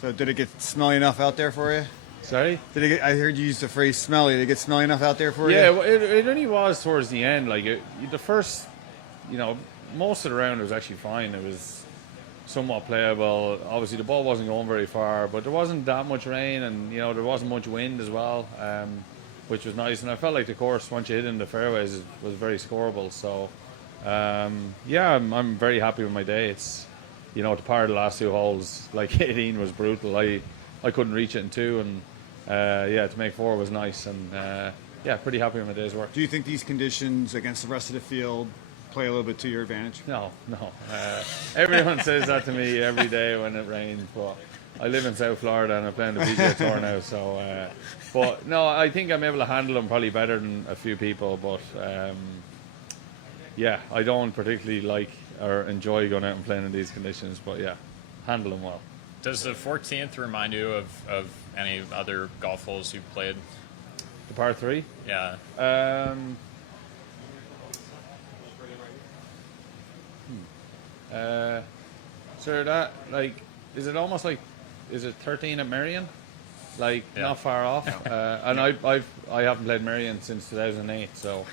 So did it get smelly enough out there for you? Sorry? I heard you use the phrase smelly. Did it get smelly enough out there for you? Yeah, well, it only was towards the end. Like the first, most of the round was actually fine. It was somewhat playable. Obviously, the ball wasn't going very far, but there wasn't that much rain, and there wasn't much wind as well, which was nice. And I felt like the course, once you hit in the fairways, was very scoreable. So, I'm very happy with my day. It's to par the last 2 holes, like 18 was brutal. I couldn't reach it in 2, and to make 4 was nice, and pretty happy with my day's work. Do you think these conditions against the rest of the field play a little bit to your advantage? No. Everyone says that to me every day when it rains, but I live in South Florida and I'm playing the PGA Tour now, so but no, I think I'm able to handle them probably better than a few people, but I don't particularly like or enjoy going out and playing in these conditions, but handle them well. Does the 14th remind you of any other golf holes you've played? The par 3? Yeah. So that, is it almost is it 13 at Merion? Not far off. And I haven't played Merion since 2008, so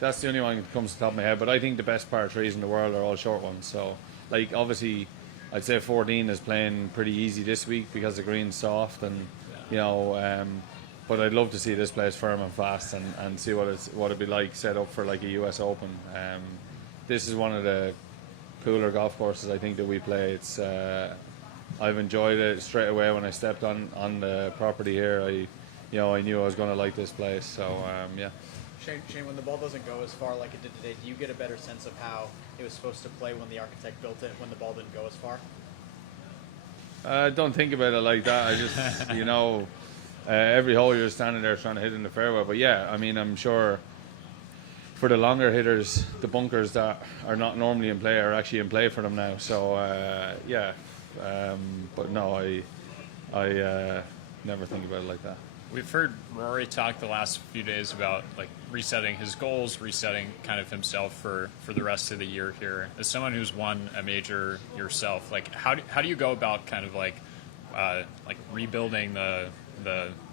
that's the only one that comes to the top of my head. But I think the best par 3s in the world are all short ones. So, obviously, I'd say 14 is playing pretty easy this week because the green's soft, and but I'd love to see this place firm and fast and see what it'd be like set up for a US Open. This is one of the cooler golf courses I think that we play. It's I've enjoyed it straight away when I stepped on the property here. I knew I was going to like this place. So Shane, when the ball doesn't go as far like it did today, do you get a better sense of how it was supposed to play when the architect built it, when the ball didn't go as far? I don't think about it like that. I just, every hole you're standing there trying to hit in the fairway. But I'm sure for the longer hitters, the bunkers that are not normally in play are actually in play for them now. So, but no, I never think about it like that. We've heard Rory talk the last few days about resetting his goals, resetting kind of himself for the rest of the year here. As someone who's won a major yourself, how do you go about kind of rebuilding the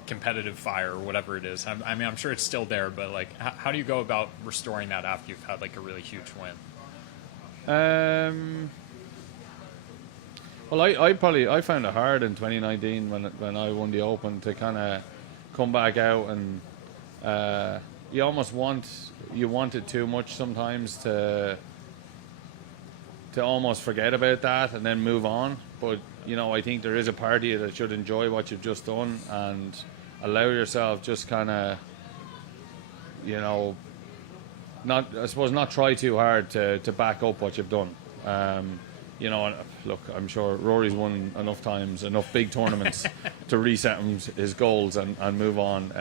competitive fire or whatever it is? I'm sure it's still there, but how do you go about restoring that after you've had a really huge win? Well, I found it hard in 2019 when I won the Open to kind of come back out, and you almost want it too much sometimes to almost forget about that and then move on. But I think there is a part of you that should enjoy what you've just done and allow yourself just kind of not try too hard to back up what you've done. Look, I'm sure Rory's won enough times, enough big tournaments to reset his goals and move on.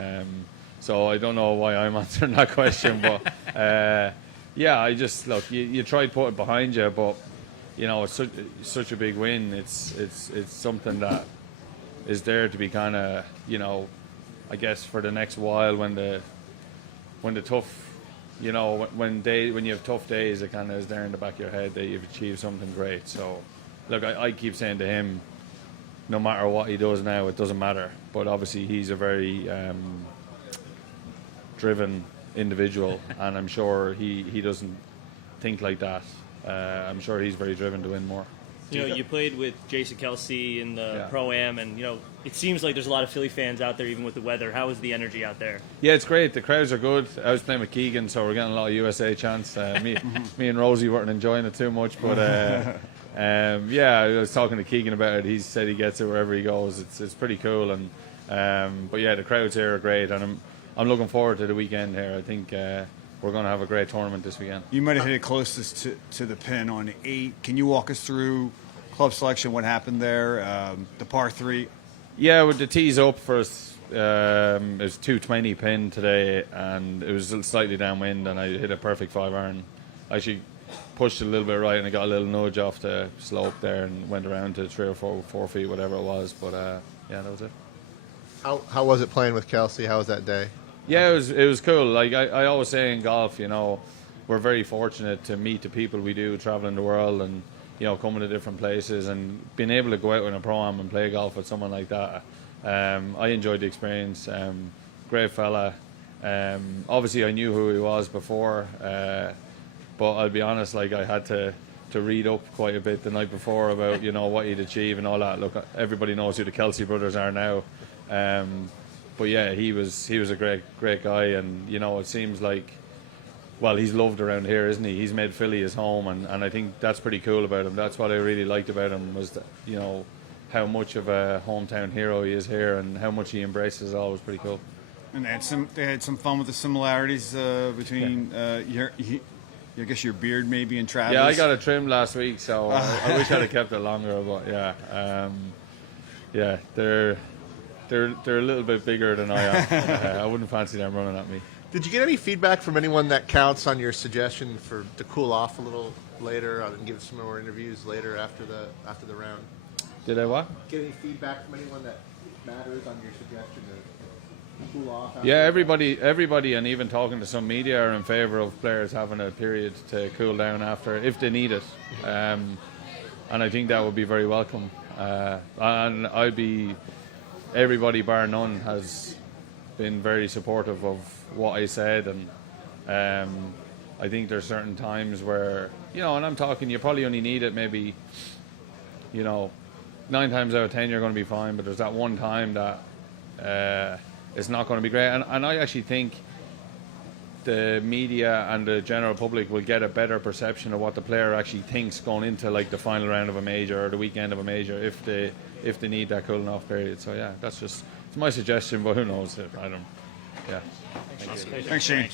So I don't know why I'm answering that question, but I just look. You try to put it behind you, but it's such a big win. It's something that is there to be kind of I guess for the next while when the tough. When you have tough days, it kind of is there in the back of your head that you've achieved something great. So, look, I keep saying to him, no matter what he does now, it doesn't matter. But obviously, he's a very driven individual, and I'm sure he doesn't think like that. I'm sure he's very driven to win more. You played with Jason Kelsey in the Pro-Am, and, it seems like there's a lot of Philly fans out there, even with the weather. How is the energy out there? Yeah, it's great. The crowds are good. I was playing with Keegan, so we're getting a lot of USA chants. Me and Rosie weren't enjoying it too much, but I was talking to Keegan about it. He said he gets it wherever he goes. It's pretty cool, and but the crowds here are great, and I'm looking forward to the weekend here. I think we're going to have a great tournament this weekend. You might have hit it closest to the pin on 8. Can you walk us through club selection, what happened there, the par 3? Yeah, with the tees up first, it was 220 pin today, and it was slightly downwind, and I hit a perfect 5-iron. I actually pushed it a little bit right, and I got a little nudge off the slope there, and went around to 3 or 4 feet, whatever it was. But that was it. How was it playing with Kelsey? How was that day? Yeah, it was cool. I always say in golf, we're very fortunate to meet the people we do traveling the world, and coming to different places and being able to go out in a pro-am and play golf with someone like that. I enjoyed the experience. Great fella. Obviously, I knew who he was before, but I'll be honest, like I had to read up quite a bit the night before about what he'd achieve and all that. Look, everybody knows who the Kelsey brothers are now, but yeah, he was a great guy, and it seems like, well, he's loved around here, isn't he? He's made Philly his home, and I think that's pretty cool about him. That's what I really liked about him, was that, how much of a hometown hero he is here and how much he embraces it all was pretty cool. And they had some fun with the similarities between I guess your beard maybe and Travis. Yeah, I got it trimmed last week, so I wish I'd have kept it longer. But yeah, they're a little bit bigger than I am. I wouldn't fancy them running at me. Did you get any feedback from anyone that counts on your suggestion to cool off a little later and give some more interviews later after the round? Did I what? Get any feedback from anyone that matters on your suggestion to cool off? Yeah, everybody, and even talking to some media are in favour of players having a period to cool down after, if they need it. And I think that would be very welcome. And everybody bar none has been very supportive of what I said, and I think there's certain times where, and I'm talking, you probably only need it maybe, 9 times out of 10 you're going to be fine, but there's that one time that it's not going to be great. And I actually think the media and the general public will get a better perception of what the player actually thinks going into like the final round of a major or the weekend of a major if they need that cooling off period. So yeah, it's my suggestion, but who knows? I don't. Yeah. Thanks, Shane.